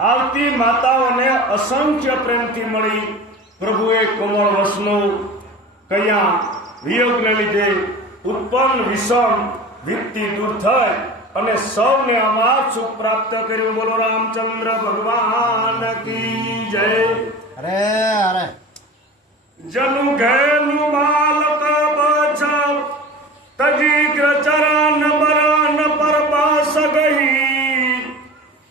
આવતી માતાઓને અસંખ્ય પ્રેમથી મળી પ્રભુએ કોમળ વસનું કયા વિયોગને લીધે ઉત્પન્ન વિષમ વિપત્તિ દૂર થઈ અને સૌને આમાં સુખ પ્રાપ્ત કર્યું. બોલો રામચંદ્ર ભગવાન કી જય. અરે અરે જનુ ઘેનું બાલક બછ તજી ચરણ બરન પર બાસ ગઈ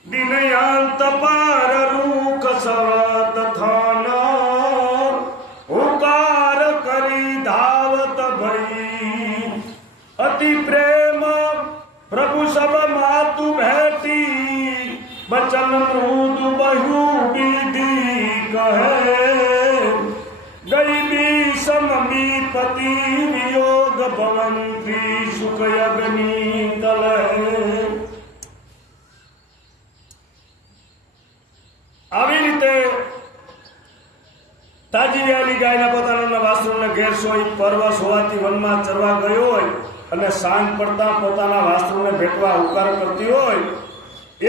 દિનયંત પર રૂખ સવત થાન ઉકાર કરી ધાવત ભઈ અતિ પ્રેમ પ્રભુ સબ માતુ ભેટી બચન મૃદુ બહુ વિધિ કહે ગઈ બીસમ પતિ વિયોગ ભવંતી સુખ અગ્નિ તલે. આવી રીતે તાજી વ્યાલી ગાયના પોતાના વાસ્ત્રોને ઘેર સોઈ પરવશ હોવાથી વનમાં ચરવા ગયો હોય અને સાંજ પડતા પોતાના વાસ્ત્રોને ભેટવા ઉકાર કરતી હોય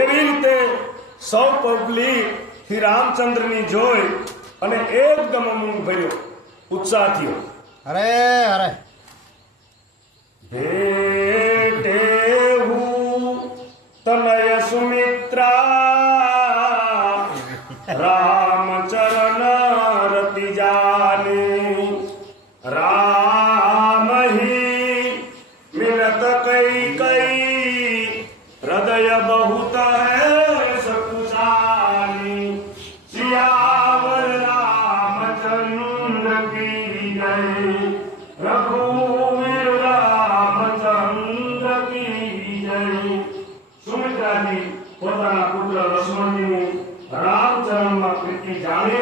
એવી રીતે સૌ પબ્લિક શ્રી રામચંદ્રની જોઈ અને એકદમ મૂંગ ભર્યો, ઉત્સાહ થયો. અરે અરે ભેટે હું તનય સુમિત્રા રામચરણ રતિ જાને રામ હી મિલત કઈ કઈ હૃદય બહુત હૈ સકુશાલી સિયાવર રામચંદ્ર કી જય. રઘુવીર રામચંદ્ર કી જય. સુમિત્રાજી પોતાના પુત્ર લક્ષ્મણજીની રામચરણમાં પ્રીતિ જાણે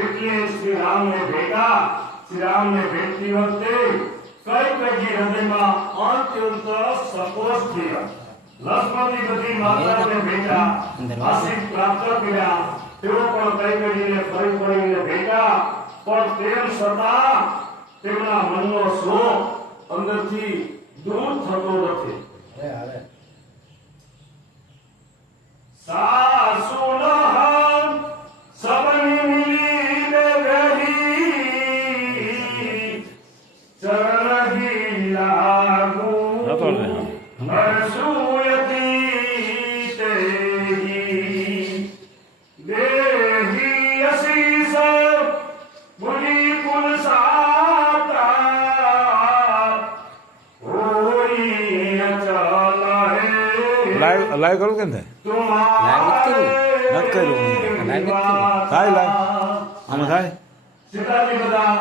એટલે શ્રી રામને ભેટા. શ્રી રામને ભેટતી વખતે કઈ કઈ હૃદયમાં અત્યંત સંતોષ થયા. લક્ષ્મણજી બધી માતાઓને ભેટા આશીષ પ્રાપ્ત કર્યા. તેઓ પણ કઈ કઈને ફરી ફરીને ભેટા, પણ તેમ છતાં તેમના મનનો શોક અંદરથી દૂર થતો નથી. અરે અરે સાસુન હમ સબની મિલીને રહી ચરણ હી લાગુ હર્ષુયતી તેહી દેહી અશીષ મુનિ કુલ સાતા હોઈ અચલ હે લાઈવ કરું કેમ થાય? લાઈવ નથી કર્યું. થાય લાઈવ આમાં થાય. સીતાજી બધા